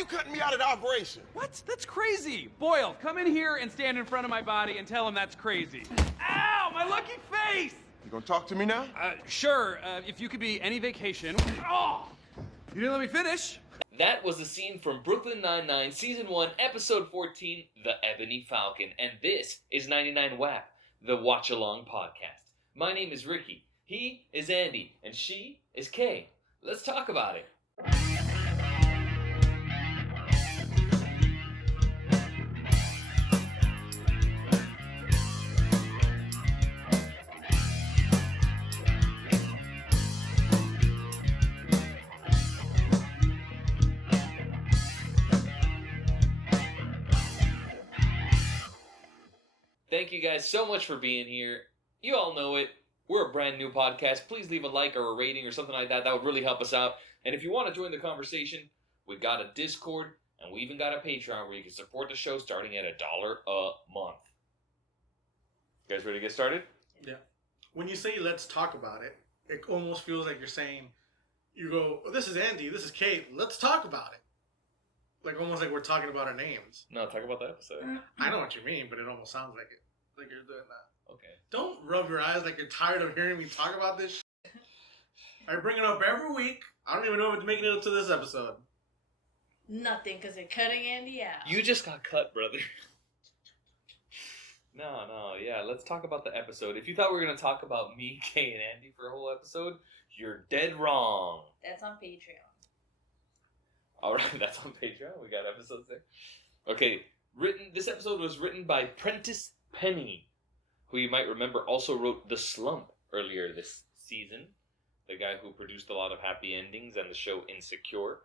you cutting me out of the operation? What? That's crazy. Boyle, come in here and stand in front of my body and tell him that's crazy. Ow, my lucky face! You gonna talk to me now? Sure, if you could be any vacation. Oh! You didn't let me finish. That was a scene from Brooklyn Nine-Nine, Season 1, Episode 14, The Ebony Falcon. And this is 99 WAP, the Watch-Along podcast. My name is Ricky, he is Andy, and she is Kay. Let's talk about it. Thank you guys so much for being here. You all know it. We're a brand new podcast. Please leave a like or a rating or something like that. That would really help us out. And if you want to join the conversation, we got a Discord and we even got a Patreon where you can support the show starting at $1 a month. You guys ready to get started? Yeah. When you say let's talk about it, it almost feels like you're saying, you go, oh, this is Andy, this is Kate, let's talk about it. Like almost like we're talking about our names. No, talk about the episode. I know what you mean, but it almost sounds like it. Like you're doing that. Okay. Don't rub your eyes like you're tired of hearing me talk about this shit. I bring it up every week. I don't even know if it's making it up to this episode. Nothing, because they're cutting Andy out. You just got cut, brother. No, yeah, let's talk about the episode. If you thought we were going to talk about me, Kay, and Andy for a whole episode, you're dead wrong. That's on Patreon. Alright, that's on Patreon. We got episodes there. Okay, this episode was written by Prentice Penny, who you might remember also wrote The Slump earlier this season. The guy who produced a lot of happy endings and the show Insecure.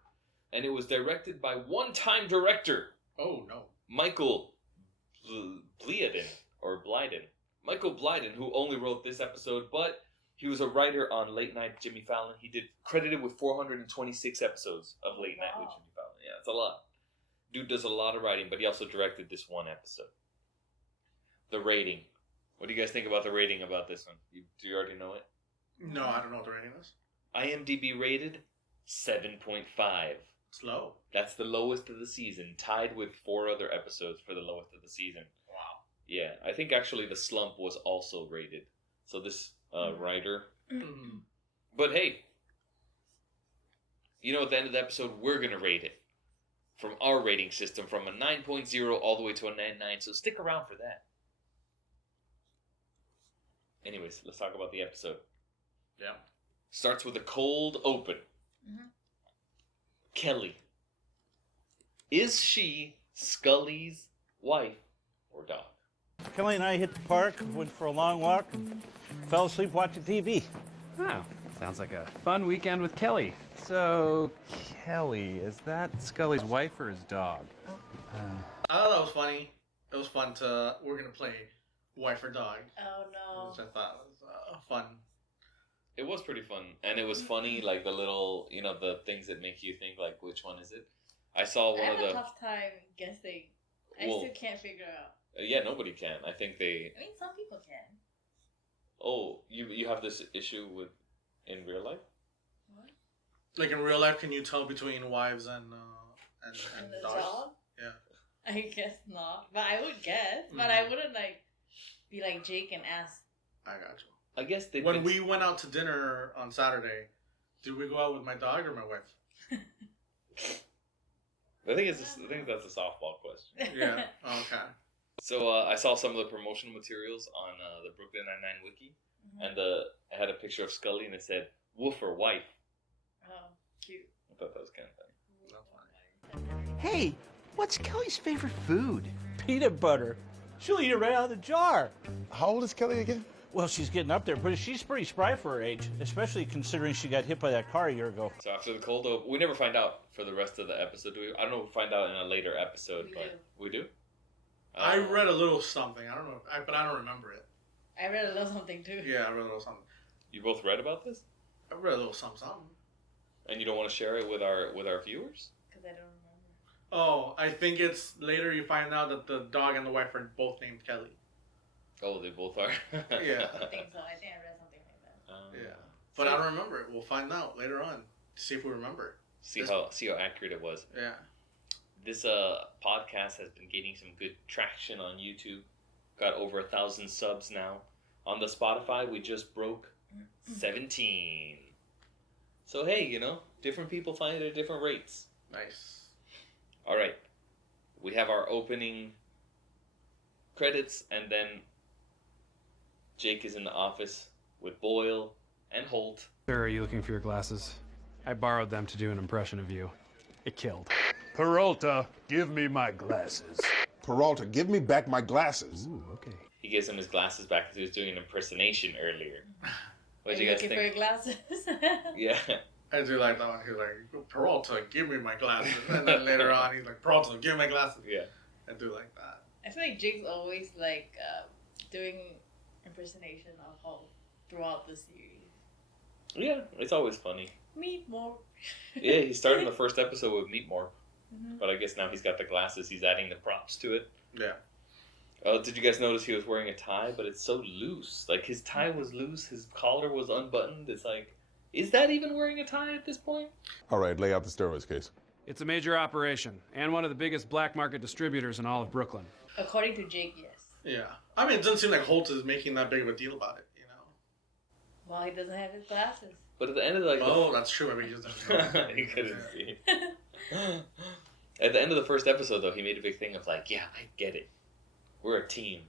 And it was directed by one-time director. Oh, no. Michael Blyden. Michael Blyden, who only wrote this episode, but he was a writer on Late Night Jimmy Fallon. He did credited with 426 episodes of Late Night with Jimmy Fallon. Yeah, it's a lot. Dude does a lot of writing, but he also directed this one episode. The rating. What do you guys think about the rating about this one? Do you already know it? No, I don't know what the rating is. IMDb rated 7.5. It's low. That's the lowest of the season, tied with 4 other episodes for the lowest of the season. Wow. Yeah, I think actually The Slump was also rated. So this writer. Mm-hmm. But hey, you know, at the end of the episode, we're going to rate it. From our rating system, from a 9.0 all the way to a 9.9. So stick around for that. Anyways, let's talk about the episode. Yeah. Starts with a cold open. Mm-hmm. Kelly. Is she Scully's wife or dog? Kelly and I hit the park, went for a long walk, fell asleep watching TV. Oh, sounds like a fun weekend with Kelly. So, Kelly, is that Scully's wife or his dog? I thought that was funny. It was fun we're going to play wife or dog. Oh, no. Which I thought was fun. It was pretty fun. And it was funny, like the little, you know, the things that make you think, like, which one is it? I saw one I of have the... a tough time guessing. I Well, still can't figure out. Yeah, nobody can. I think they... I mean, some people can. Oh, you have this issue with in real life? What? Like in real life, can you tell between wives and And the dogs? dog? Yeah. I guess not. But I would guess. But I wouldn't, like, be like Jake and ask. I got you. I guess they... When we went out to dinner on Saturday, did we go out with my dog or my wife? I think that's a softball question. Yeah. Okay. So I saw some of the promotional materials on the Brooklyn Nine-Nine wiki, and it had a picture of Scully, and it said "Woofer wife." Oh, cute. I thought that was kind of funny. That's fine. Hey, what's Kelly's favorite food? Peanut butter. She'll eat it right out of the jar. How old is Kelly again? Well, she's getting up there, but she's pretty spry for her age, especially considering she got hit by that car a year ago. So after the cold open, we never find out for the rest of the episode. Do we? I don't know if we find out in a later episode, we do. I read a little something. I don't know, but I don't remember it. I read a little something too. Yeah, I read a little something. You both read about this, I read a little something. and you don't want to share it with our viewers. Because I don't remember. Oh, I think it's later you find out that the dog and the wife are both named Kelly. Oh, they both are. Yeah. I think so. I think I read something like that. Yeah. But I don't remember it. We'll find out later on to see if we remember. See how accurate it was. Yeah. this podcast has been gaining some good traction on YouTube. Got over 1,000 subs now. On the Spotify, we just broke 17. So hey, you know, different people find it at different rates. Nice. All right, we have our opening credits, and then Jake is in the office with Boyle and Holt. Sir, are you looking for your glasses? I borrowed them to do an impression of you. It killed. Peralta, give me my glasses. Peralta, give me back my glasses. Ooh, okay. He gives him his glasses back because he was doing an impersonation earlier. What Are do you you guys looking for your think? glasses? Yeah. I do like that one. He's like, Peralta, give me my glasses. And then later on, he's like, Peralta, give me my glasses. Yeah. I do like that. I feel like Jake's always like doing impersonation of Hulk throughout the series. Yeah, it's always funny. Meet more. Yeah, he started in the first episode with Meet More, Mhm. but I guess now he's got the glasses. He's adding the props to it. Yeah. Oh, did you guys notice he was wearing a tie? But it's so loose. Like, his tie was loose, his collar was unbuttoned. It's like, is that even wearing a tie at this point? All right, lay out the steroids case. It's a major operation, and one of the biggest black market distributors in all of Brooklyn. According to Jake, yes. Yeah. I mean, it doesn't seem like Holt is making that big of a deal about it, you know? Well, he doesn't have his glasses. But at the end of the, Oh, that's true. Maybe he just doesn't know. he couldn't see. At the end of the first episode, though, he made a big thing of like, yeah, I get it. We're a team.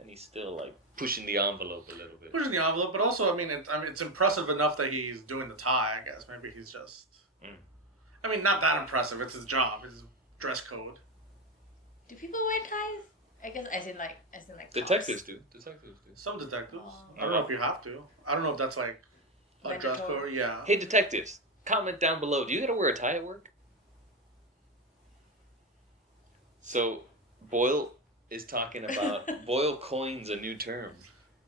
And he's still, like, pushing the envelope a little bit. Pushing the envelope, but also, I mean, it's impressive enough that he's doing the tie, I guess. Maybe he's just... I mean, not that impressive. It's his job. It's his dress code. Do people wear ties? I guess as in like Detectives do. Detectives do. Some detectives. Oh. I don't know if you have to. I don't know if that's like a dress Mandatory. code. Yeah. Hey, detectives, comment down below. Do you gotta wear a tie at work? So, Boyle is talking about... Boyle coins a new term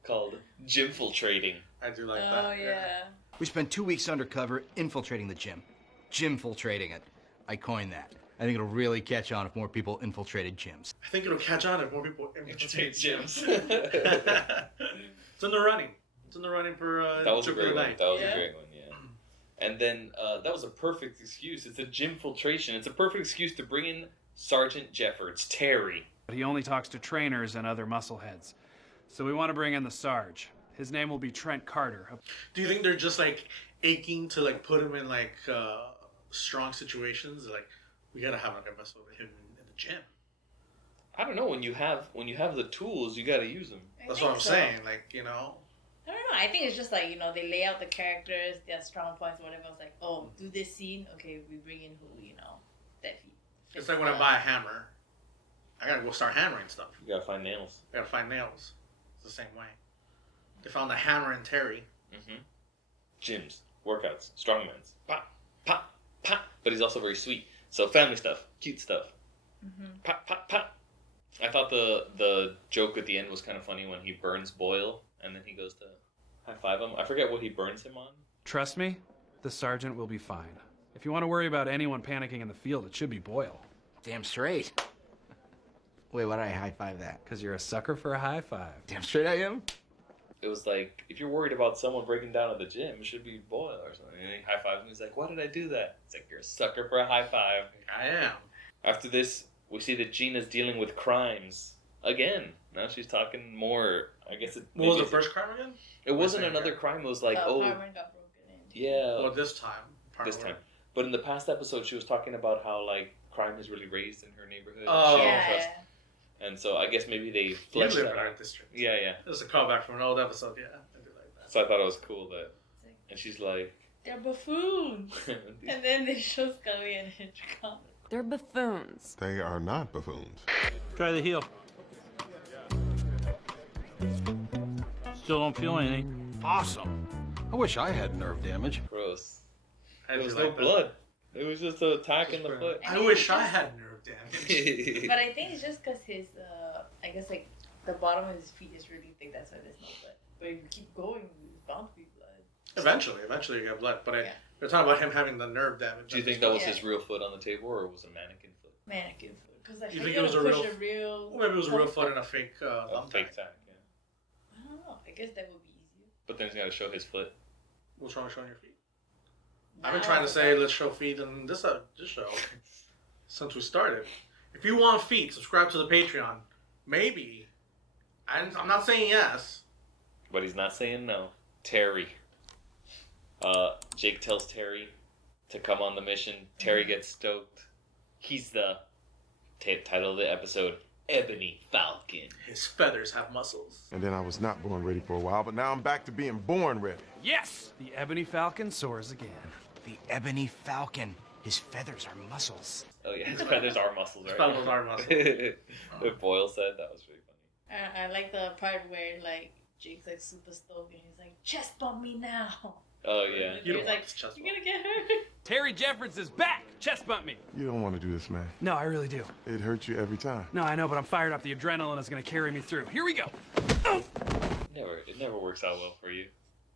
called gymfiltrating. I do like Oh that. yeah. We spent 2 weeks undercover infiltrating the gym. Gymfiltrating it. I coined that. I think it'll really catch on if more people infiltrated gyms. I think it'll catch on if more people infiltrate Gyms. It's in the running. It's in the running for That was a Joke of great the one. Night. That was Yeah. a great one, yeah. And then that was a perfect excuse. It's a gymfiltration. It's a perfect excuse to bring in Sergeant Jeffords, Terry. But he only talks to trainers and other muscleheads. So we want to bring in the Sarge. His name will be Trent Carter. Do you think they're just like aching to like put him in like strong situations? Like we gotta have like a episode with him in the gym. I don't know. When you have the tools, you got to use them. I That's think what I'm so. saying. Like you know. I don't know. I think it's just like, you know, they lay out the characters, their strong points, whatever. It's like, oh, do this scene. Okay, we bring in who, you know, that fits It's like when I buy a hammer, I gotta go start hammering stuff. You got to find nails. I gotta find nails. It's the same way. They found the hammer in Terry. Mm-hmm. Gyms, workouts, strongmans. Pop, pop, pop. But he's also very sweet. So family stuff, cute stuff. Mm-hmm. Pop, pop, pop. I thought the joke at the end was kind of funny when he burns Boyle and then he goes to high five him. I forget what he burns him on. Trust me, the sergeant will be fine. If you want to worry about anyone panicking in the field, it should be Boyle. Damn straight. Wait, why did I high-five that? Because you're a sucker for a high five. Damn straight I am. It was like, if you're worried about someone breaking down at the gym, it should be Boyle or something. And he high fives him. He's like, why did I do that? It's like, you're a sucker for a high five. I am. After this, we see that Gina's dealing with crimes again. Now she's talking more. I guess it. What was maybe the first crime again? It wasn't Second another crime. crime. It was like, apartment got broken into. yeah, Well, this time. this time. But in the past episode, she was talking about how like crime has really raised in her neighborhood. Oh. And she don't Yeah. trust. And so I guess maybe they You fleshed live that in our out. district. Yeah, yeah. This is a callback from an old episode. Yeah, I do like that. So I thought it was cool that. And she's like. They're buffoons. And then they show Scully and Hitchcock. They're buffoons. They are not buffoons. Try the heel. Still don't feel anything. Awesome. I wish I had nerve damage. Gross. I There do was like no that. blood. It was just an attack in the foot. I wish I had nerve damage. But I think it's just because his, I guess like the bottom of his feet is really thick. That's why there's no blood. But if you keep going, there's bound to be blood. Eventually you get blood. But Yeah. they're talking about him having the nerve damage. Do you think that was Yeah. his real foot on the table, or was it a mannequin foot? Mannequin foot. Because like, You how think you it was gonna a push real- a real? Or maybe it was a real foot and a fake A thumb fake tack. tack, yeah. I don't know. I guess that would be easier. But then he's got to show his foot. What's wrong with showing your feet? I've been trying to say let's show feet in this show. since we started. If you want feet, subscribe to the Patreon. Maybe. I'm not saying yes. But he's not saying no. Terry. Jake tells Terry to come on the mission. Terry gets stoked. He's the title of the episode, Ebony Falcon. His feathers have muscles. And then I was not born ready for a while, but now I'm back to being born ready. Yes! The Ebony Falcon soars again. The Ebony Falcon. His feathers are muscles. Oh yeah, his feathers are muscles, right? His feathers are muscles. What Boyle said, that was really funny. I like the part where like Jake's like super stoked and he's like, chest bump me now. Oh yeah. You don't He's want like, this chest you're gonna get hurt. Terry Jeffords is back! Chest bump me! You don't want to do this, man. No, I really do. It hurts you every time. No, I know, but I'm fired up. The adrenaline is gonna carry me through. Here we go! It never works out well for you.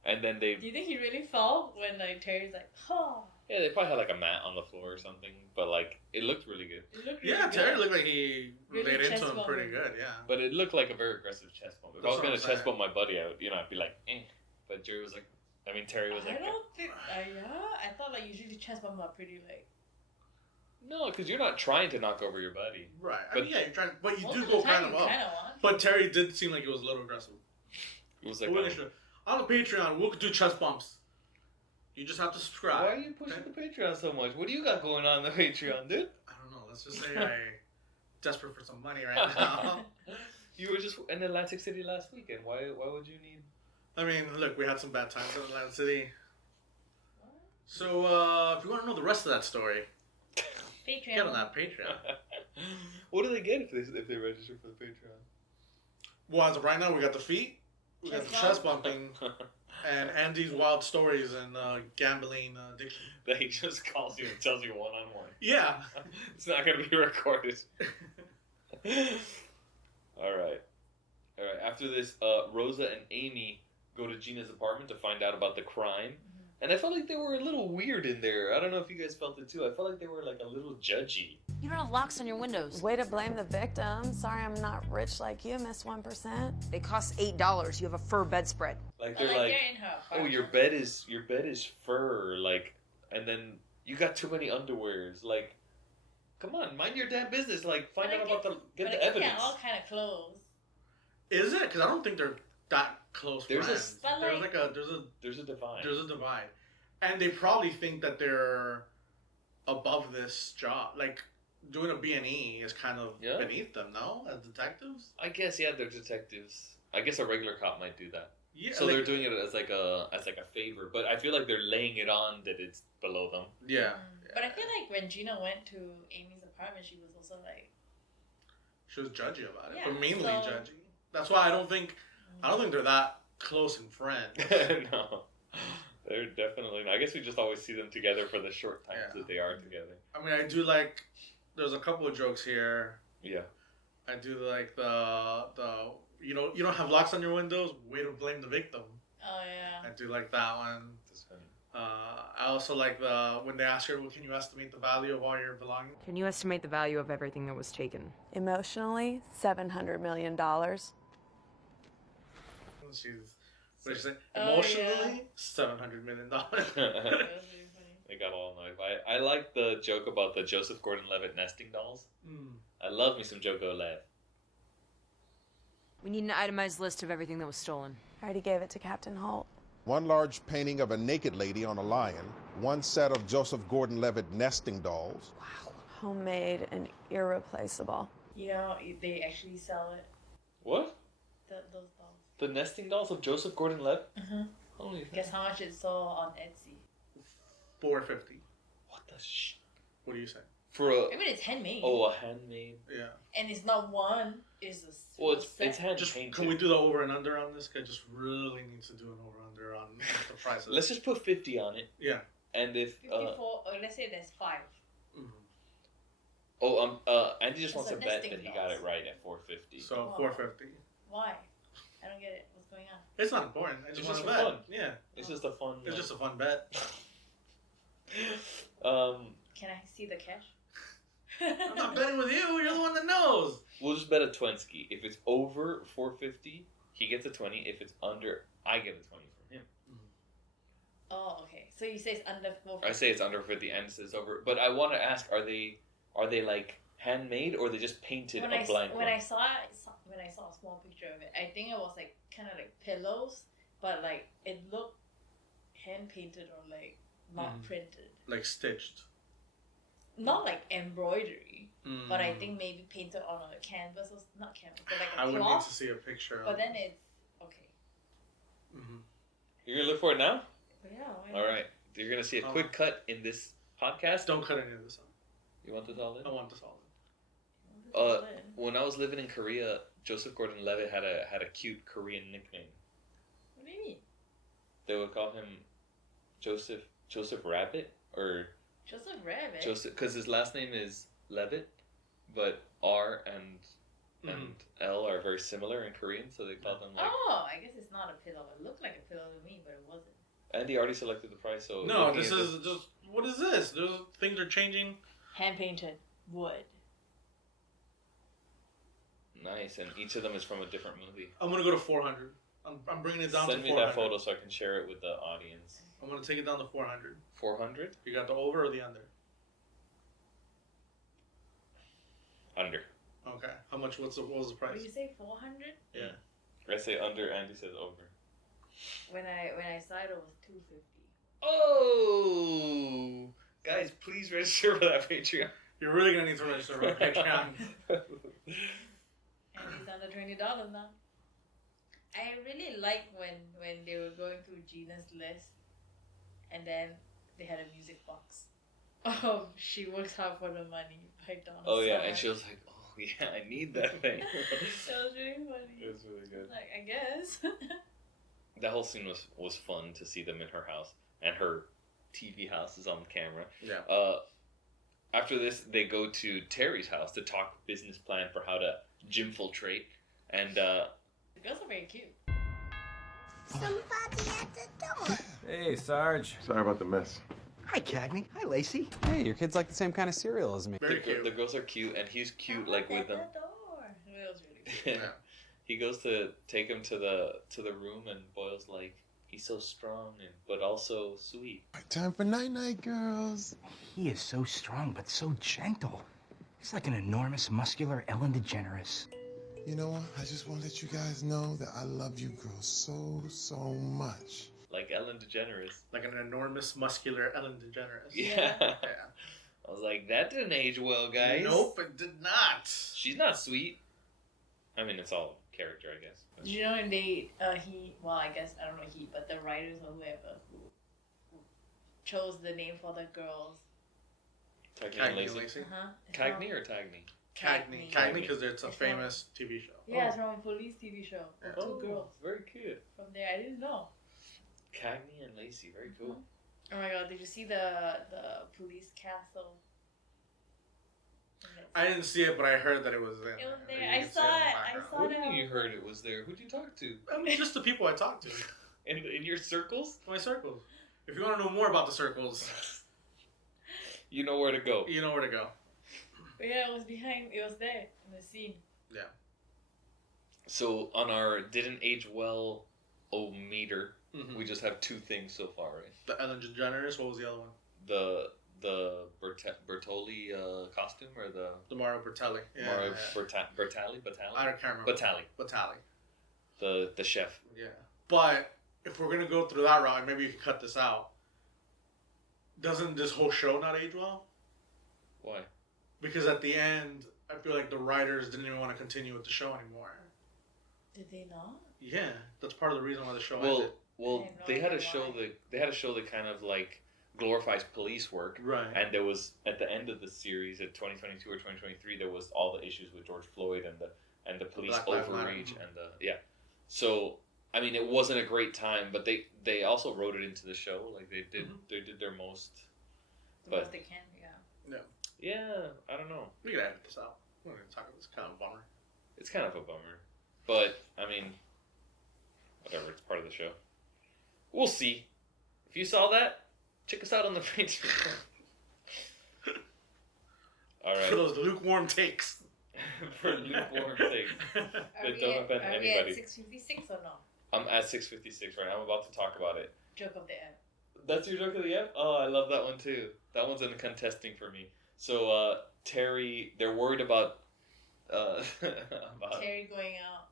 And then Do you think he really fell when like Terry's like, oh? yeah, they probably had like a mat on the floor or something, but like it looked really good. It looked really Yeah, good. Terry looked like he Really laid chest into him bump pretty him. good, yeah. But it looked like a very aggressive chest bump. If I That's was what gonna I'm chest saying. bump my buddy out, I'd be like, eh. But Terry was like, Terry was I like, don't think. Yeah, I thought like usually chest bumps are pretty like. no, because you're not trying to knock over your buddy. Right. I But- mean, yeah, you're trying, but you Most do of the go time kind of you up. kind of want. But Terry did seem like it was a little aggressive. It was like, But we should- on the Patreon, we'll do chest bumps. You just have to subscribe. why are you pushing the Patreon so much? What do you got going on the Patreon, dude? I don't know. Let's just say I'm desperate for some money right now. You were just in Atlantic City last weekend. Why would you need? I mean, look, we had some bad times in Atlantic City. So, if you want to know the rest of that story, Patreon. get on that Patreon. What do they get if they register for the Patreon? Well, as of right now, we got the feet, we got the chest bumping, and Andy's wild stories and gambling addiction. That he just calls you and tells you one-on-one. Yeah. It's not going to be recorded. All right. After this, Rosa and Amy go to Gina's apartment to find out about the crime. And I felt like they were a little weird in there. I don't know if you guys felt it too. I felt like they were like a little judgy. You don't have locks on your windows. Way to blame the victim. Sorry I'm not rich like you, Miss 1%. They cost $8. You have a fur bedspread. Like But, they're like, they're in her oh, apartment. your bed is fur. Like, and then you got too many underwears. Like, come on, mind your damn business. Like, find out about get the evidence. They're all kind of close. Is it? Because I don't think they're that close There's friends. But, There's like- There's a divide. There's a divide. And they probably think that they're above this job. Like, doing a B&E is kind of Yeah. beneath them, no? As detectives? I guess yeah, they're detectives. I guess a regular cop might do that. Yeah. So like- they're doing it as like a favor, but I feel like they're laying it on that it's below them. Yeah. But I feel like when Gina went to Amy's apartment, she was also like, She was judgy about it, Yeah, but mainly so- judgy. That's why I don't think they're that close in friends. No, they're definitely. I guess we just always see them together for the short times Yeah. that they are together. I mean, I do like. There's a couple of jokes here. Yeah. I do like the you don't have locks on your windows. Way to blame the victim. oh yeah. I do like that one. That's funny. I also like when they ask her, well, can you estimate the value of all your belongings? Can you estimate the value of everything that was taken? Emotionally, $700 million. She's what did she say? Oh, Emotionally, $700 million. That was really funny. They got all nice. I like the joke about the Joseph Gordon-Levitt nesting dolls. Mm. I love me some Joko Lev. We need an itemized list of everything that was stolen. I already gave it to Captain Holt. One large painting of a naked lady on a lion, one set of Joseph Gordon-Levitt nesting dolls. Homemade and irreplaceable. You know, they actually sell it. What? Those dolls. The nesting dolls of Joseph Gordon-Levitt? Mm-hmm. Holy Guess how much it sold on Etsy? $450. What the sh... What do you say? For a... I mean, it's handmade. Oh, a handmade. Yeah. And it's not one. It's a Well, full it's set. hand Just painted. can we do the over and under on this? I just really need to do an over under on the prices. Let's just put 50 on it. Yeah. And if 54. Or let's say there's 5. Andy just wants It's to a bet that nesting he got dolls. it right at 450. So Wow. 450. Why? I don't get it. What's going on? It's not important. I It's just just want for to fun. bet. Yeah. It's just a fun. It's just a fun bet. Can I see the cash? I'm not betting with you. You're the one that knows. We'll just bet a 20. If it's over 450, he gets a 20. If it's under, I get a 20 from him. Oh, okay. So you say it's under 450. I say it's under 50 and it says over. But I want to ask, are they are they like handmade or they just painted When a blank when one? I saw a small picture of it, I think it was like kind of like pillows, but like it looked hand painted or like not printed, Like stitched. not like embroidery, but I Mm. think maybe painted on a canvas or not canvas, but like a I would need cloth. to see a picture. But of then it's okay. You're gonna look for it now? But yeah. Why All not? right. You're gonna see a quick cut in this podcast. Don't cut any of this out. You want this all in? I want this all When I was living in Korea, Joseph Gordon-Levitt had a cute Korean nickname. What do you mean? They would call him Joseph Rabbit or Joseph Rabbit. Joseph, because his last name is Levitt, but R and L are very similar in Korean, so they called him like. Oh, I guess it's not a pillow. It looked like a pillow to me, but it wasn't. Andy already selected the price, so No, looking this at is just. What is this? There's things are changing. Hand painted wood. Nice, and each of them is from a different movie. I'm gonna go to 400. I'm bringing it down Send to me 400. that photo so I can share it with the audience. I'm gonna take it down to 400. 400? You got the over or the under? Under. Okay. How much? What was the price? Did you say 400? Yeah. I say under, Andy says over. When I saw it, it was 250. Oh! Guys, please register for that Patreon. You're really gonna need to register for Patreon. And it's under $20 now. I really like when they were going through Gina's list, and then they had a music box. She Works Hard for the Money by Donna Oh yeah, Summer. and she was like, "Oh yeah, I need that thing." That was really funny. It was really good. Like, I guess. That whole scene was fun to see them in her house, and her TV house is on camera. Yeah. After this, they go to Terry's house to talk business plan for how to gymfiltrate, and The girls are very cute. Somebody at the door. Hey, Sarge. Sorry about the mess. Hi, Cagney. Hi, Lacey. Hey, your kids like the same kind of cereal as me. the girls are cute, and he's cute like with them. It was really cute. He goes to take him to the room, and Boyle's like, he's so strong but also sweet. Time for night-night, girls. He is so strong, but so gentle. He's like an enormous, muscular Ellen DeGeneres. You know what? I just want to let you guys know that I love you girls so much. Like Ellen DeGeneres. Like an enormous, muscular Ellen DeGeneres. Yeah. Yeah. I was like, that didn't age well, guys. Nope, it did not. She's not sweet. I mean, it's all character, I guess. But. Did you know I guess, I don't know but the writers or whoever who chose the name for the girls. Cagney and Lacey. Uh-huh. Cagney or Tagny? Cagney, because it's a famous TV show. Yeah, it's from a police TV show. Oh, Two girls. Very cute. From there, I didn't know. Cagney and Lacey, very cool. Oh my god, did you see the police castle? I didn't see it, but I heard that it was there. It was there. I saw it. What do you mean you heard it was there? Who'd you talk to? I mean, just the people I talked to. In your circles? My circles. If you want to know more about the circles, you know where to go. You know where to go. But yeah, it was there in the scene. Yeah. So on our didn't age well meter, we just have two things so far, right? The Ellen DeGeneres. What was the other one? The Bertolli costume or the Mario Bertelli. Yeah, Mario yeah. Bertali? I can't remember. Batali. The chef. Yeah. But if we're gonna go through that route, and maybe you can cut this out. Doesn't this whole show not age well? Why? Because at the end, I feel like the writers didn't even want to continue with the show anymore. Did they not? Yeah, that's part of the reason why the show ended. Well, they had a show that kind of like glorifies police work, right? And there was at the end of the series, in 2022 or 2023, there was all the issues with George Floyd and the police overreach and So I mean, it wasn't a great time, but they also wrote it into the show. Like they did their most. But most they can, yeah. Yeah, I don't know. We can edit this out. We're gonna talk about this. Kind of a bummer. It's kind of a bummer, but I mean, whatever. It's part of the show. We'll see. If you saw that, check us out on the Patreon. All right. For those lukewarm takes. For lukewarm takes. That don't offend Are we anybody. at 656 or no? I'm at 656 right now. I'm about to talk about it. Joke of the app. That's your joke of the app? Oh, I love that one too. That one's in contesting for me. So Terry, they're worried about Terry going out.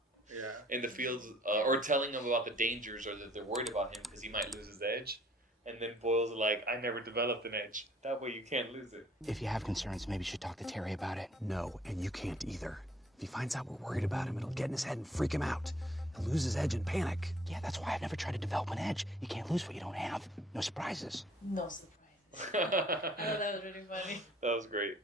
In the fields, or telling him about the dangers, or that they're worried about him because he might lose his edge. And then Boyle's like, I never developed an edge. That way you can't lose it. If you have concerns, maybe you should talk to Terry about it. No, and you can't either. If he finds out we're worried about him, it'll get in his head and freak him out. He'll lose his edge in panic. Yeah, that's why I've never tried to develop an edge. You can't lose what you don't have. No surprises. No surprises. I thought that was really funny. That was great.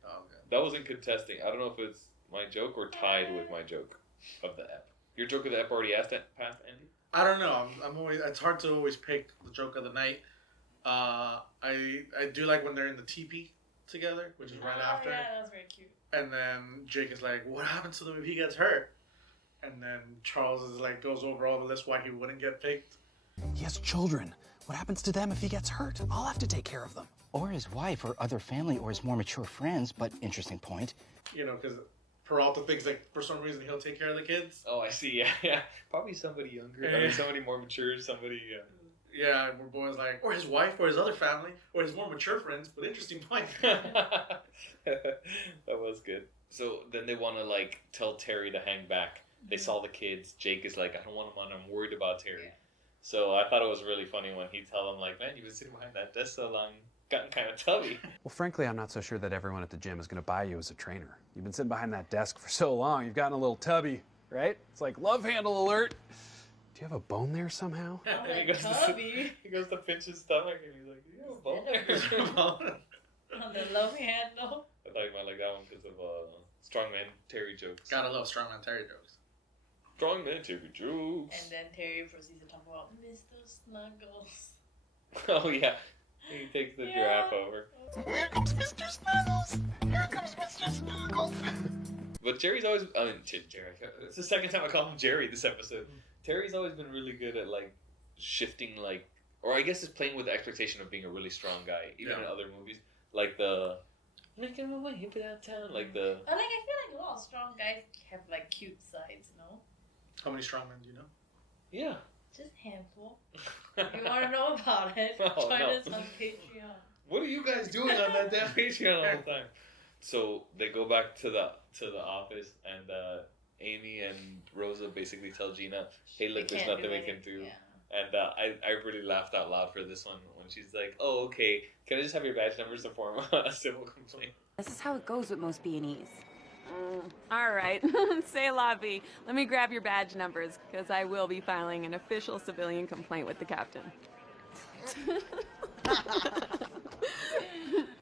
That wasn't contesting. I don't know if it's my joke or tied with my joke of the ep. Your joke of the ep already passed, Andy? I don't know. I'm always. It's hard to always pick the joke of the night. I do like when they're in the teepee together, which is right after. Yeah, that's very cute. And then Jake is like, "What happens to them if he gets hurt?" And then Charles is like, goes over all the list why he wouldn't get picked. He has children. What happens to them if he gets hurt? I'll have to take care of them. Or his wife, or other family, or his more mature friends, but interesting point. You know, because Peralta thinks like for some reason he'll take care of the kids. Oh, I see. Yeah. Probably somebody younger. I mean, somebody more mature. Somebody. Yeah, where Boyle's like, or his wife, or his other family, or his more mature friends. But interesting point. That was good. So then they want to like tell Terry to hang back. They saw the kids. Jake is like, I don't want them on. I'm worried about Terry. Yeah. So I thought it was really funny when he tell them like, man, you've been sitting behind that desk so long, gotten kind of tubby. Well, frankly, I'm not so sure that everyone at the gym is going to buy you as a trainer. You've been sitting behind that desk for so long, you've gotten a little tubby, right? It's like love handle alert. Do you have a bone there somehow? He goes to pinch his stomach and he's like, you have a bone there? On the love handle. I thought you might like that one because of strongman Terry jokes. Gotta love strongman Terry jokes. Strongman Terry jokes. And then Terry proceeds to talk about Mr. Snuggles. Oh yeah, he takes the giraffe over. Here comes Mr. Snuggles. Here comes Mr. Snuggles. But Jerry's always, Jerry. It's the second time I call him Jerry this episode. Terry's always been really good at like shifting, like, or I guess it's playing with the expectation of being a really strong guy, even in other movies, like the making my way downtown, like the. I feel like a lot of strong guys have like cute sides, no? How many strongmen do you know? Yeah. Just a handful. If you want to know about it, join us on Patreon. What are you guys doing on that damn Patreon all the time? So they go back to the office, and Amy and Rosa basically tell Gina, "Hey, look, there's nothing we can do." Yeah. And I really laughed out loud for this one when she's like, "Oh, okay. Can I just have your badge numbers to form a civil complaint?" This is how it goes with most B&Es. All right, say la vie. Let me grab your badge numbers, because I will be filing an official civilian complaint with the captain.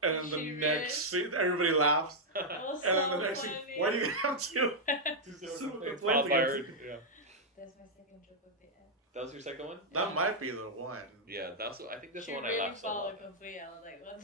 And the next scene, everybody laughs. And then the next scene, why do you have to? That's my second joke of the end. That was your second one? That might be the one. Yeah, I think that's the one really I laughed so followed much. complete. I was like, what?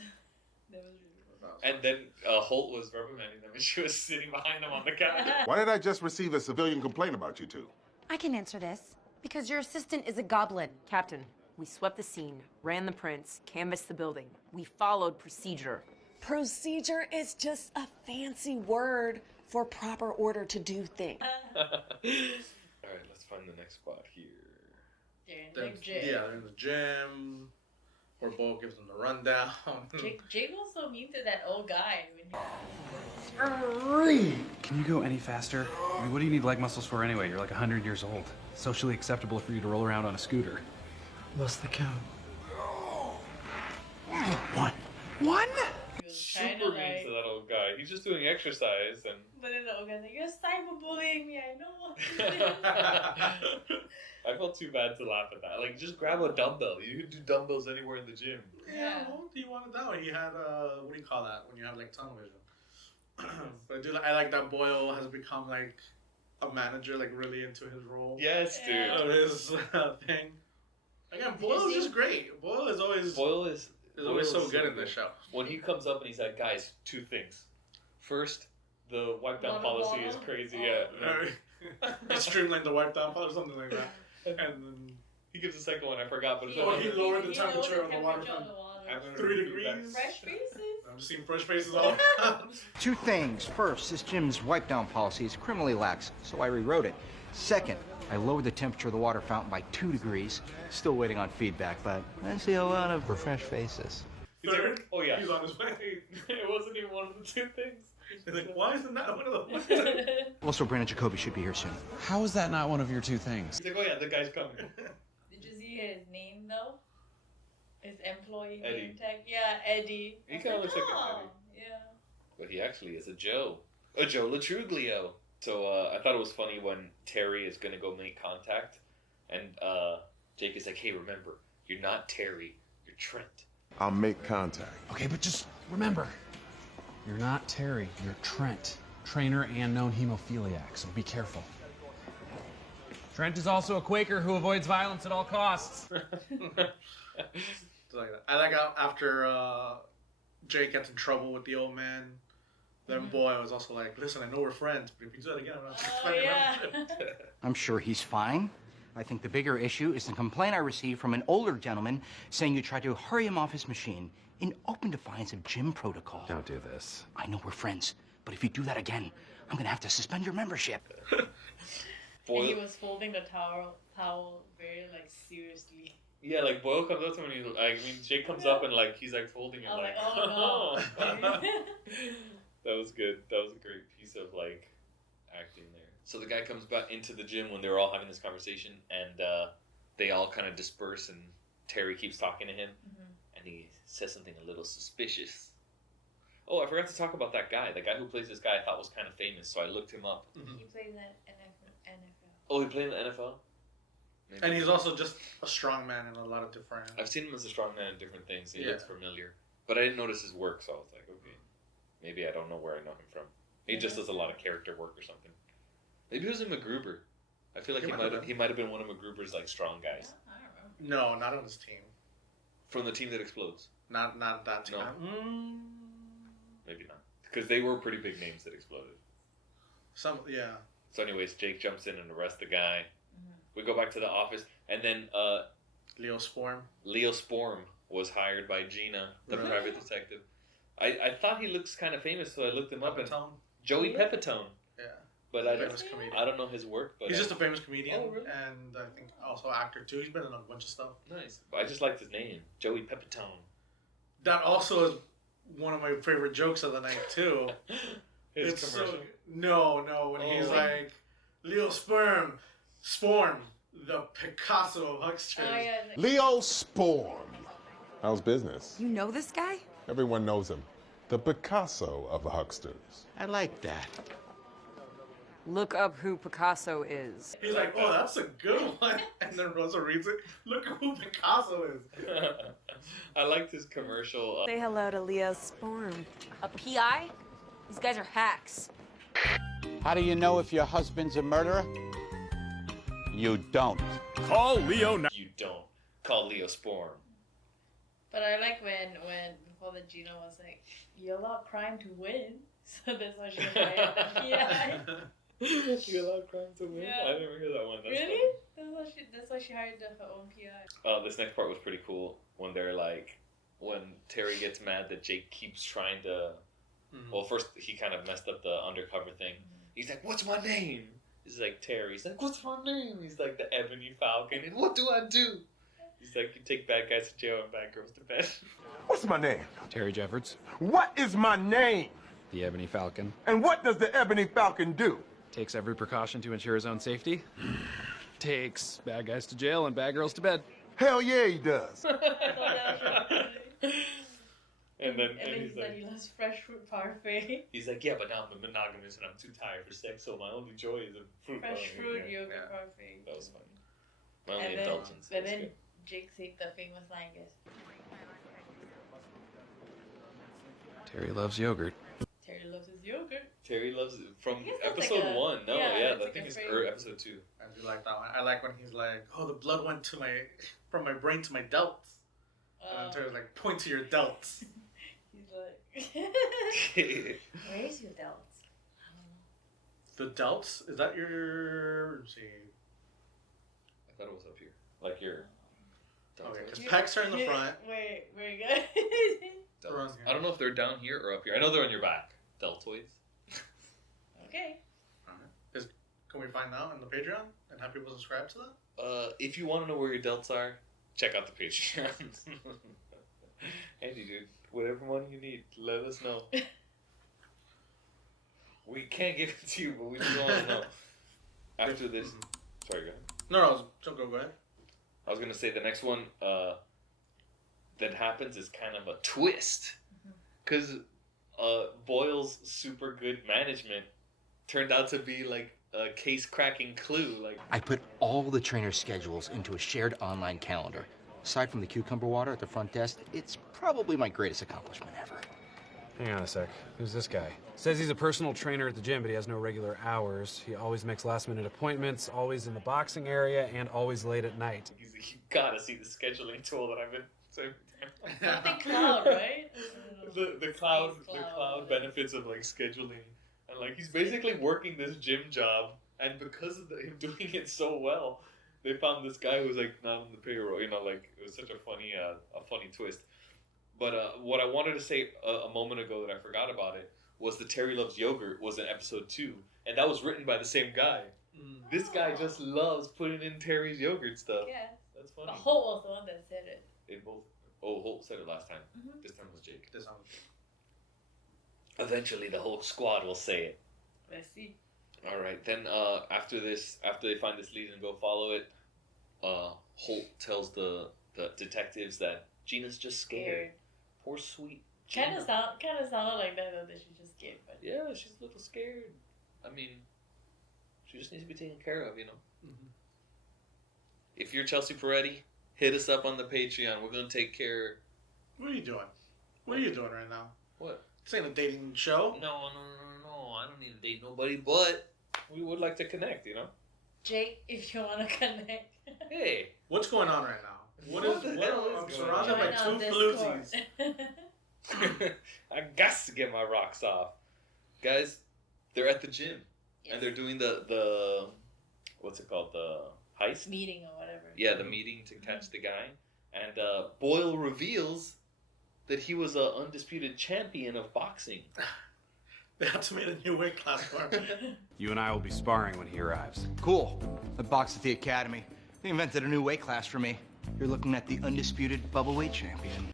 That was really And then Holt was reprimanding them, and she was sitting behind them on the couch. Why did I just receive a civilian complaint about you two? I can answer this. Because your assistant is a goblin. Captain, we swept the scene, ran the prints, canvassed the building. We followed procedure. Procedure is just a fancy word for proper order to do things. All right, let's find the next spot here. They're in the gym. Yeah, they're in the gym. Where Bo gives them the rundown. Jake was so mean to that old guy Can you go any faster? I mean, what do you need leg muscles for anyway? You're like 100 years old. Socially acceptable for you to roll around on a scooter. What's the count? One. One? Super mean to that old guy. He's just doing exercise and. But then the old guy's like, "You're cyberbullying me. I know what to do." I felt too bad to laugh at that. Like, just grab a dumbbell. You could do dumbbells anywhere in the gym. Yeah, well, he wanted that one. He had what do you call that when you have like tunnel vision? But I like that Boyle has become like a manager, like really into his role. Yes, dude. Of his thing. Again, Boyle is just great. Boyle is always so good in this show. When he comes up and he's like, guys, two things. First, the wipe down policy is crazy. Yeah. He streamlined the wipe down policy or something like that. And then he gives the second one. I forgot, but he lowered the temperature of the water from 3 degrees. Fresh faces. I'm just seeing fresh faces all around. Two things. First, this gym's wipe down policy is criminally lax, so I rewrote it. Second, I lowered the temperature of the water fountain by 2 degrees. Still waiting on feedback, but I see a lot of fresh faces. Third? Oh yeah. He's on his way. It wasn't even one of the two things. He's like, why isn't that one of the ones? Also, Brandon Jacoby should be here soon. How is that not one of your two things? He's like, oh yeah, the guy's coming. Did you see his name though? His employee Eddie. name tag? Yeah, Eddie. He I was kind of looks like an "Oh, Eddie. Yeah. But he actually is a Joe Latruglio. So I thought it was funny when Terry is gonna go make contact, and Jake is like, "Hey, remember, you're not Terry, you're Trent." I'll make contact. Okay, but just remember, you're not Terry, you're Trent. Trainer and known hemophiliac, so be careful. Trent is also a Quaker who avoids violence at all costs. I like how after Jake gets in trouble with the old man, then boy was also like, listen, I know we're friends, but if you do that again, I'm not suspending your I'm sure he's fine. I think the bigger issue is the complaint I received from an older gentleman saying you tried to hurry him off his machine in open defiance of gym protocol. Don't do this. I know we're friends, but if you do that again, I'm gonna have to suspend your membership. And he was folding the towel very like seriously. Yeah, like Boyle comes up to him and he's like, Jake comes up and like he's like folding it I was like, oh no. That was good. That was a great piece of like acting there. So the guy comes back into the gym when they were all having this conversation, and they all kind of disperse, and Terry keeps talking to him, and he says something a little suspicious. Oh, I forgot to talk about that guy. The guy who plays this guy I thought was kind of famous, so I looked him up. He plays in NFL. Oh, he played in the NFL? Maybe. And he's also just a strong man in a lot of different... I've seen him as a strong man in different things. He Yeah. looks familiar. But I didn't notice his work, so I was like, okay. Maybe I don't know where I know him from. He just does a lot of character work or something. Maybe he was in MacGruber. I feel like he might have been one of MacGruber's like strong guys. No, not on his team. From the team that explodes. Not that team. No. Maybe not. Because they were pretty big names that exploded. Yeah. So anyways, Jake jumps in and arrests the guy. We go back to the office, and then Leo Sporm. Leo Sporm was hired by Gina, the Really? private detective. I thought he looks kind of famous, so I looked him up. And Pepitone? Joey Pepitone. Yeah. But Famous comedian. I don't know his work. But He's just a famous comedian, Oh, really? and I think also actor too. He's been in a bunch of stuff. Nice. I just liked his name, Joey Pepitone. That also is one of my favorite jokes of the night too. His It's commercial? No, when he's Oh. like, Leo Sporm, the Picasso of hucksters. Oh, yeah. Leo Sporm. How's business? You know this guy? Everyone knows him. The Picasso of the hucksters. I like that. Look up who Picasso is. He's like, oh, that's a good one. And then Rosa reads it. Look who Picasso is. I liked his commercial. Say hello to Leo Sporm. A PI? These guys are hacks. How do you know if your husband's a murderer? You don't. Call Leo now. You don't. Call Leo Sporm. But I like when before the Gina was like, you allow crime to win. So that's why she hired the PI. You allowed crime to win? Yeah. I never heard that one. That's Really? That's why she hired her own PI. This next part was pretty cool when they're like, when Terry gets mad that Jake keeps trying to. Well, first he kind of messed up the undercover thing. He's like, "What's my name?" He's like Terry. He's like, "What's my name?" He's like the Ebony Falcon. And what do I do? He's like, "You take bad guys to jail and bad girls to bed." What's my name? Terry Jeffords, What is my name? the Ebony Falcon, And what does the Ebony Falcon do? takes every precaution to ensure his own safety. Takes bad guys to jail and bad girls to bed. Hell yeah, he does. And then And then he's like, he loves fresh fruit parfait. he's like, "Yeah, but now I'm monogamous and I'm too tired for sex, so my only joy is a fruit Fresh parfait." fruit Yeah. yogurt parfait. That was funny. My only And then, indulgence. but was then good. Jake said the famous line is, Terry loves yogurt. Terry loves his yogurt. Terry loves it from guess that's episode like a- 1. No, yeah, yeah, it's I like think a it's phrase. episode 2. I do like that one. I like when he's like, oh, the blood went from my brain to my delts. And then Terry's like, point to your delts. He's like, where's your delts? The delts? Is that your... Let's see. I thought it was up here. Like your... Okay, because pecs are in the front. Wait, very good. Delts. I don't know if they're down here or up here. I know they're on your back. Deltoids. Okay. Can we find out on the Patreon and have people subscribe to that? If you want to know where your delts are, check out the Patreon. Andy, dude, whatever money you need, let us know. We can't give it to you, but we just want to know. After this, sorry, go ahead. No, go ahead. I was gonna say the next one that happens is kind of a twist, because Boyle's super good management turned out to be like a case-cracking clue. Like I put all the trainer schedules into a shared online calendar. Aside from the cucumber water at the front desk, it's probably my greatest accomplishment ever. Hang on a sec. Who's this guy? Says he's a personal trainer at the gym, but he has no regular hours. He always makes last-minute appointments, always in the boxing area, and always late at night. you gotta see the scheduling tool that I've been saying. Something cloud, right? the cloud benefits of like scheduling, and like he's basically working this gym job, and because of him doing it so well, they found this guy who was like not on the payroll. You know, like it was such a funny twist. But what I wanted to say a moment ago that I forgot about it was the Terry Loves Yogurt was in episode 2, and that was written by the same guy. This guy just loves putting in Terry's yogurt stuff. Yeah. That's funny. But Holt was the one that said it. They both. Oh, Holt said it last time. This time was Jake. This time was Jake. Eventually, the whole squad will say it. Let's see. All right. Then after this, after they find this lead and go follow it, Holt tells the detectives that Gina's just scared. Poor sweet Gina. Kind of sounded like that though, that she's just scared. But yeah, she's a little scared. I mean, she just needs to be taken care of, you know. If you're Chelsea Peretti, hit us up on the Patreon. We're gonna take care. What are you doing? What are you doing right now? What? This ain't a dating show. No. I don't need to date nobody, but we would like to connect, you know. Jake, if you want to connect. Hey, what's going on right now? What the hell is I'm going surrounded on? by two floozies. I got to get my rocks off, guys. They're at the gym and they're doing the what's it called, the heist meeting or whatever. Yeah, the meeting to catch the guy, and Boyle reveals that he was an undisputed champion of boxing. They have to make a new weight class for him. You and I will be sparring when he arrives. Cool. I boxed at the academy. They invented a new weight class for me. You're looking at the undisputed bubbleweight champion.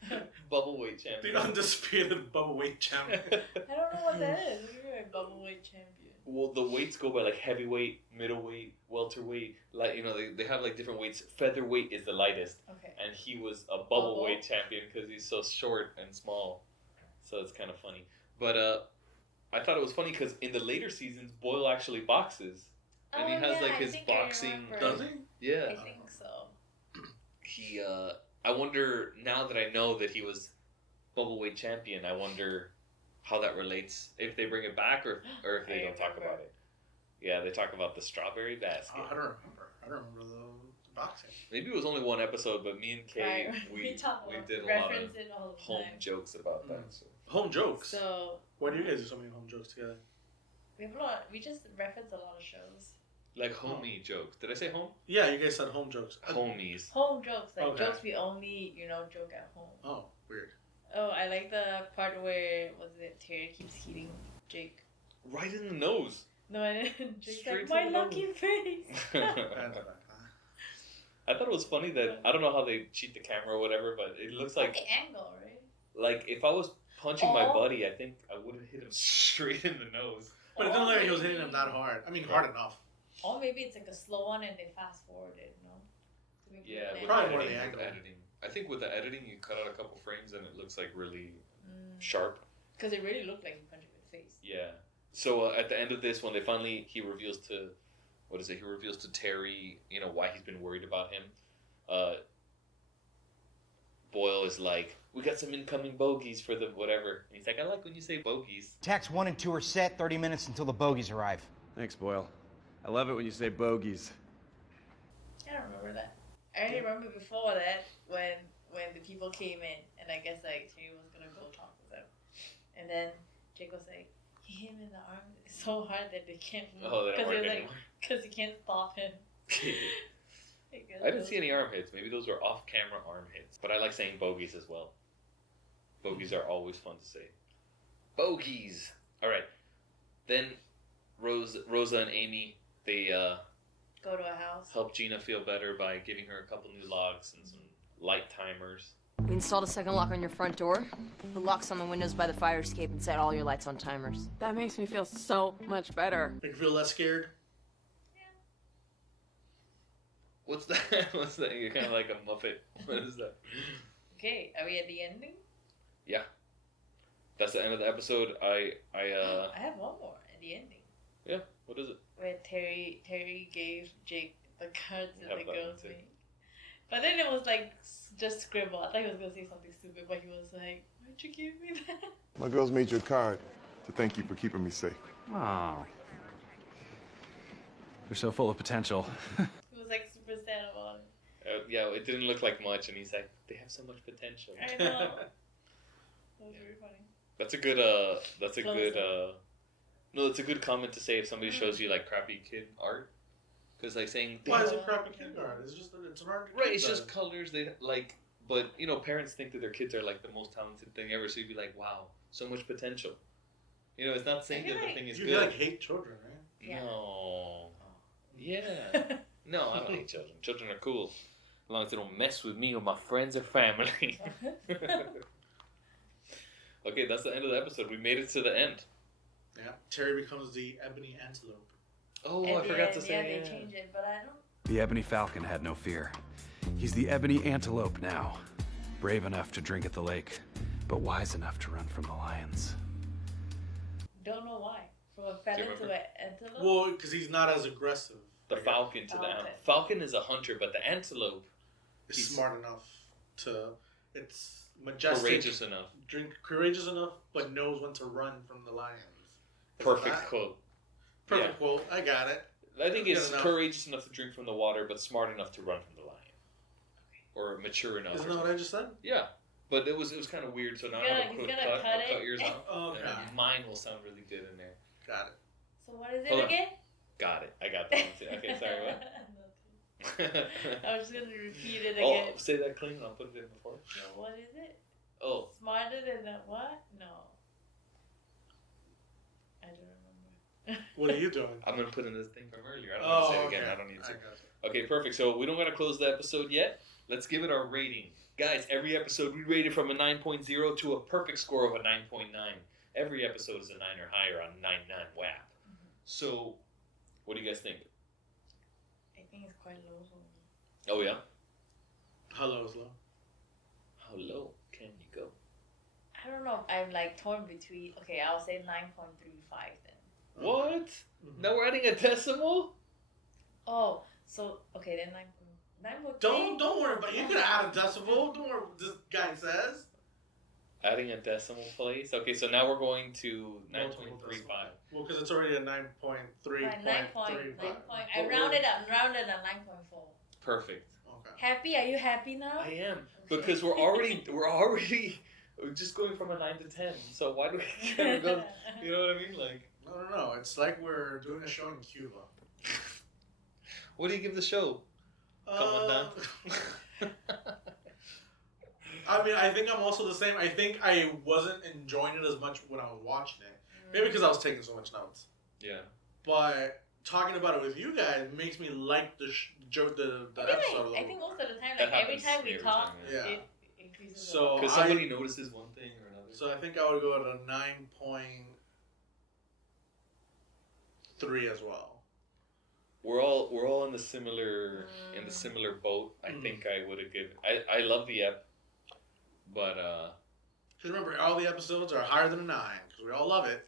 Bubbleweight champion. The undisputed bubbleweight champion. I don't know what that is. You're a bubbleweight champion. Well, the weights go by like heavyweight, middleweight, welterweight. Like, you know, they have like different weights. Featherweight is the lightest. Okay. And he was a bubbleweight champion because he's so short and small. So it's kind of funny. But I thought it was funny because in the later seasons, Boyle actually boxes. And he has like his boxing. Does he? Yeah. I think so. He, I wonder, now that I know that he was bubbleweight champion, I wonder how that relates, if they bring it back or if they don't talk about it. Yeah, they talk about the strawberry basket. I don't remember. I don't remember the boxing. Maybe it was only one episode, but me and Kay, we did a lot of home jokes about that. So. Home jokes? So why do you guys do so many home jokes together? We just reference a lot of shows. Like homie jokes. Did I say home? Yeah, you guys said home jokes. Homies. Home jokes, like Okay. jokes we only, joke at home. Oh, weird. Oh, I like the part where, Terry keeps hitting Jake. Right in the nose. No, I didn't. Jake's Straight like, to my the lucky face. I thought it was funny that, I don't know how they cheat the camera or whatever, but it looks like, the angle, right? like if I was punching my buddy, I think I would have hit him straight in the nose. But it didn't look like he was hitting him that hard. I mean, hard enough. Or maybe it's like a slow one and they fast forward it, To make Yeah, it with Probably the more the editing, angle. editing. I think with the editing, you cut out a couple frames and it looks like really sharp. Because it really looked like he punched him in the face. Yeah. So at the end of this, when he reveals to, he reveals to Terry, why he's been worried about him. Boyle is like, we got some incoming bogeys for the whatever. And he's like, I like when you say bogeys. Tax 1 and 2 are set, 30 minutes until the bogeys arrive. Thanks, Boyle. I love it when you say bogeys. I don't remember that. I only remember before that when the people came in and I guess like Terry was gonna go talk with them, and then Jake was like, he hit him in the arm so hard that they can't move because he can't stop him. I didn't see any arm hits. Maybe those were off-camera arm hits. But I like saying bogeys as well. Bogeys are always fun to say. Bogeys. All right. Then Rosa and Amy, they go to a house. Help Gina feel better by giving her a couple new logs and some light timers. We installed a second lock on your front door, put locks on the windows by the fire escape, and set all your lights on timers. That makes me feel so much better. Make you feel less scared? What's that? What's that? You're kind of like a Muppet. What is that? Okay, are we at the ending? Yeah. That's the end of the episode. I have one more at the ending. Yeah, what is it? Where Terry gave Jake the cards that Have the that girls one too. made. But then it was like just scribble. I thought he was gonna say something stupid, but he was like, "Why'd you give me that?" My girls made you a card to thank you for keeping me safe. Oh. They're so full of potential. He was like super sad about it. Yeah, it didn't look like much, and he's like, they have so much potential. I know. That was really funny. That's a good, that's a Close good, up. no, it's a good comment to say if somebody shows you, like, crappy kid art. Because, like, saying... Why is it crappy kid art? It's just it's an art. Right, it's just colors, they, like... But, you know, parents think that their kids are, like, the most talented thing ever, so you'd be like, wow, so much potential. You know, it's not saying that the thing is you good. like hate children, right? Yeah. No. Yeah. No, I don't hate children. Children are cool. As long as they don't mess with me or my friends or family. Okay, that's the end of the episode. We made it to the end. Yeah. Terry becomes the ebony antelope. Oh, At I the forgot end, to say. Yeah, they changed it, but I don't. The Ebony Falcon had no fear. He's the Ebony Antelope now. Brave enough to drink at the lake, but wise enough to run from the lions. Don't know why. From a feather to remember? an antelope. Well, because he's not as aggressive. The falcon to the Okay. antelope. Falcon is a hunter, but the antelope He's he's smart enough to. It's majestic. Courageous enough, but knows when to run from the lions. Is Perfect that- quote. Perfect Yeah. quote. I got it. I think Good it's enough. courageous enough to drink from the water, but smart enough to run from the lion. Or mature enough. Isn't or that what I just said? Yeah. But it was kind of weird, so now I have a He's quick gonna cut. cut I'll it. cut yours off. Oh, and okay. mine will sound really good in there. Got it. So what is it Hold on. again? Got it. I got that one too. Okay, sorry, what? I was just gonna repeat it Oh, again. say that clean and I'll put it in before. No, what is it? Oh. Smarter than the what? No. I don't remember. What are you doing? I'm gonna put in this thing from earlier. I don't want to say it again. I don't need to. Okay, perfect. So we don't gotta close the episode yet. Let's give it our rating. Guys, every episode we rated from a 9.0 to a perfect score of a 9.9. Every episode is a 9 or higher on 9.9 WAP. So, what do you guys think? I think it's quite low for me. Oh, yeah? How low is low? How low can you go? I don't know. I'm like torn between. Okay, I'll say 9.35 then. What? Now we're adding a decimal? Oh, so okay then 9.3. Don't worry about it. You can add a decimal. Don't worry what this guy says. Adding a decimal place? Okay, so now we're going to 9.35. Well, because it's already a 9.3. Right, 9 point. I rounded up. Rounded at 9.4. Perfect. Happy? Are you happy now? I am. Because we're already just going from a 9 to 10. So why do we gotta go? You know what I mean? Like, No. It's like we're doing a show in Cuba. what do you give the show? Commandant? I mean, I think I'm also the same. I think I wasn't enjoying it as much when I was watching it. Maybe because I was taking so much notes. Yeah. But talking about it with you guys makes me like the episode a little. I think most of the time, That like every happens time we every talk, time, yeah. it increases. So Because somebody notices one thing or another. So I think I would go at a 9.3 as well. We're all in the similar boat. I think I would have given. I love the ep, but Because remember, all the episodes are higher than a 9 because we all love it.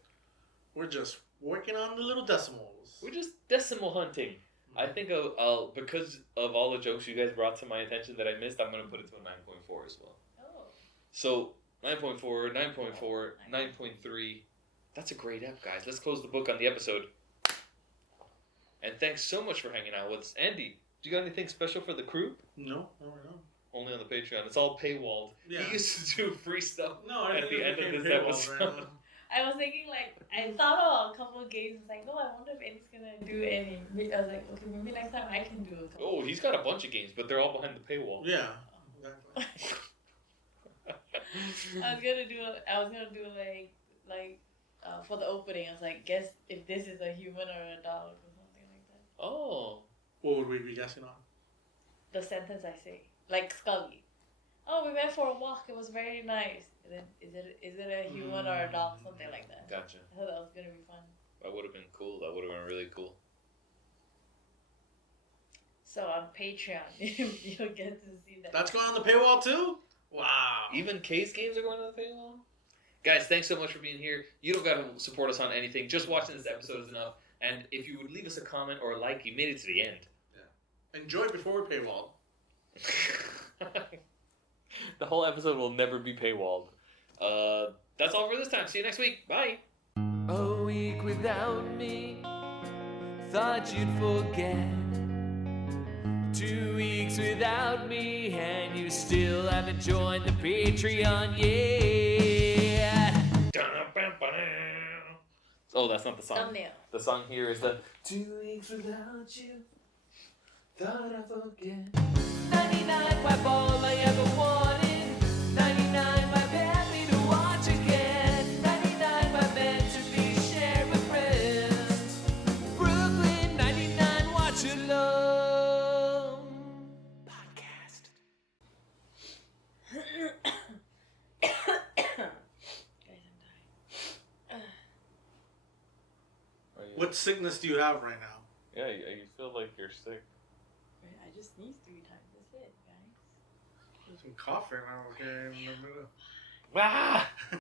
We're just working on the little decimals. we're just decimal hunting. I think I'll because of all the jokes you guys brought to my attention that I missed, I'm gonna put it to a 9.4 as well. Oh. So 9.4, 9.4, 9.3. That's a great ep, guys. Let's close the book on the episode. And thanks so much for hanging out with us. Andy, do you got anything special for the crew? No. Only on the Patreon. It's all paywalled. Yeah. He used to do free stuff No, I at think the it end of became this paywall, episode. right? I was thinking like I thought of a couple of games. It's like, oh, I wonder if Eddie's gonna do any. I was like, okay, maybe next time I can do a couple. Oh, he's got a bunch of games, but they're all behind the paywall. Yeah. I was gonna do like for the opening. I was like, guess if this is a human or a dog or something like that. Oh. What would we be guessing on? The sentence I say, like Scully. Oh, we went for a walk. It was very nice. And then, is it a human or a dog? Something like that. Gotcha. I thought that was gonna be fun. That would have been cool. That would have been really cool. So on Patreon, you'll get to see that. That's going on the paywall too? Wow. Even K's games are going on the paywall? Guys, thanks so much for being here. You don't got to support us on anything. Just watching this episode is enough. And if you would leave us a comment or a like, you made it to the end. Yeah. Enjoy it before we're paywalled. The whole episode will never be paywalled. That's all for this time. See you next week. Bye. A week without me, thought you'd forget. 2 weeks without me, and you still haven't joined the Patreon yet. Oh, that's not the song. Thumbnail. The song here is the 2 weeks without you, thought I'd forget. 99 wipe all I ever wanted. 99 wipe happy to watch again. 99 wipe meant to be shared with friends. Brooklyn 99 watch alone. Podcast. What sickness do you have right now? Yeah, you feel like you're sick. I just sneezed 3 times. That's it, guys. Some coughing. Okay. Ah!